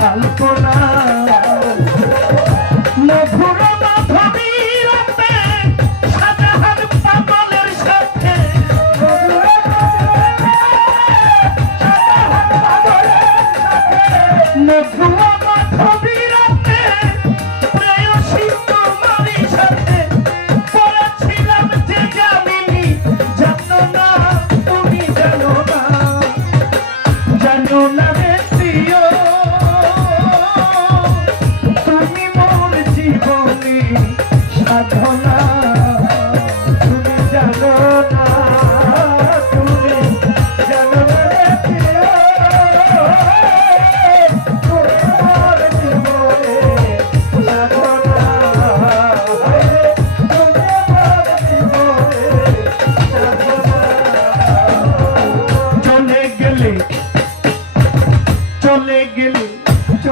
কল্পনা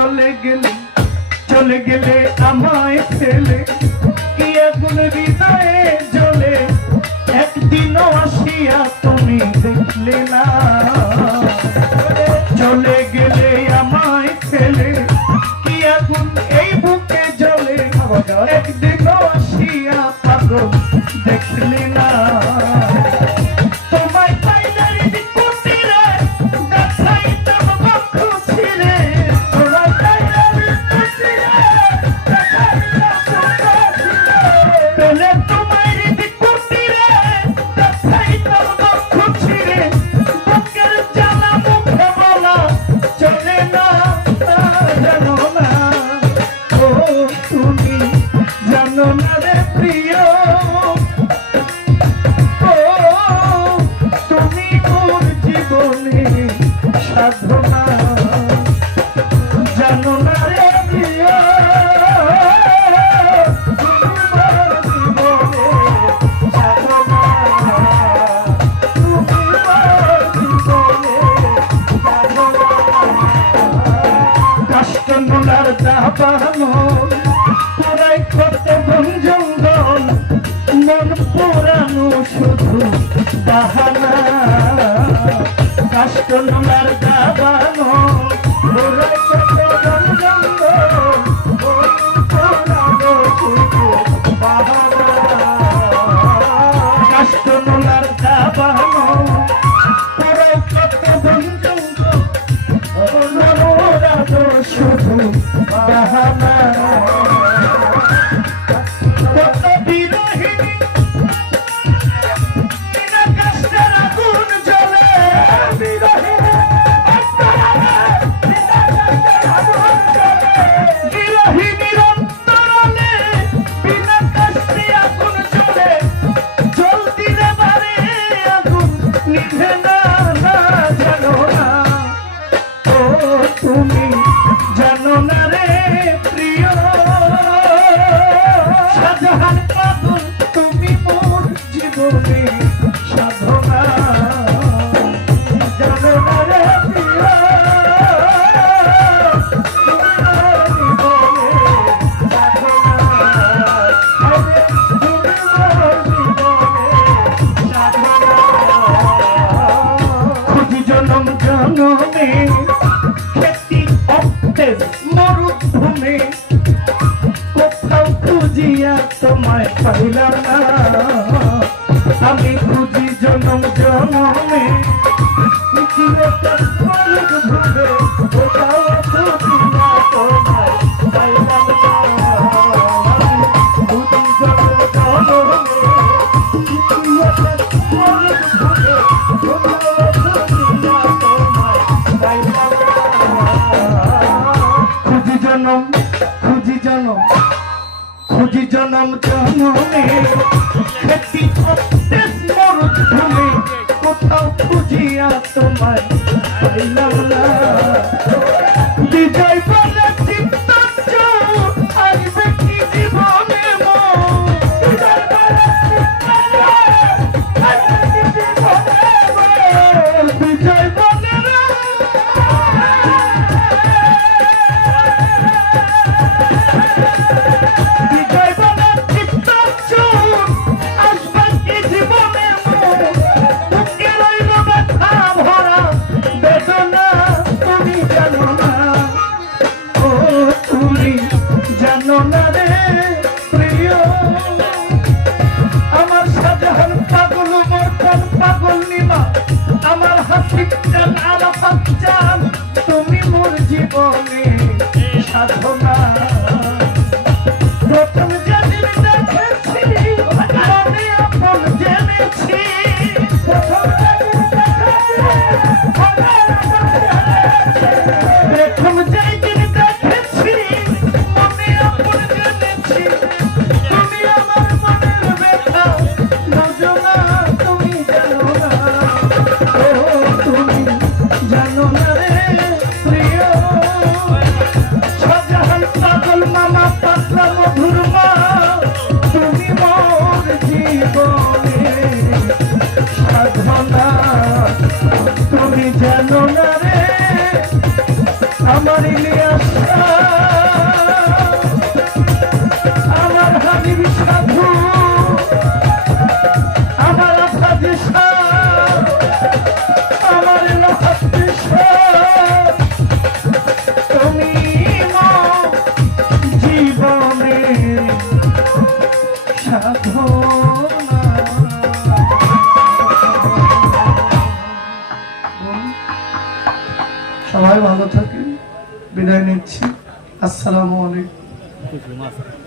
চলে গেলে চলে গেলে আমায় ফেলে। কি এখন হৃদয়ে জ্বলে, একদিনও আসিয়া তুমি দেখলে না। চলে গেলে তারা পাহামন পুরাই কত বন জঙ্গল। মন পুরানো শুধু দাহানা কাষ্ট নামার দাবানো জানো না মরুভূমি কোথাও খুঁজিয়া তোমায় পাইলাম না। আমি খুঁজি জনম জনমে। জনম, খুঁজি জনম খুঁজি জনম জনমে। খেতি করতে মরুভূমি, কোথাও খুঁজিয়া তোমায় পাইলাম না। বিজয় বলে no, no. মধু আসসালামু আলাইকুম।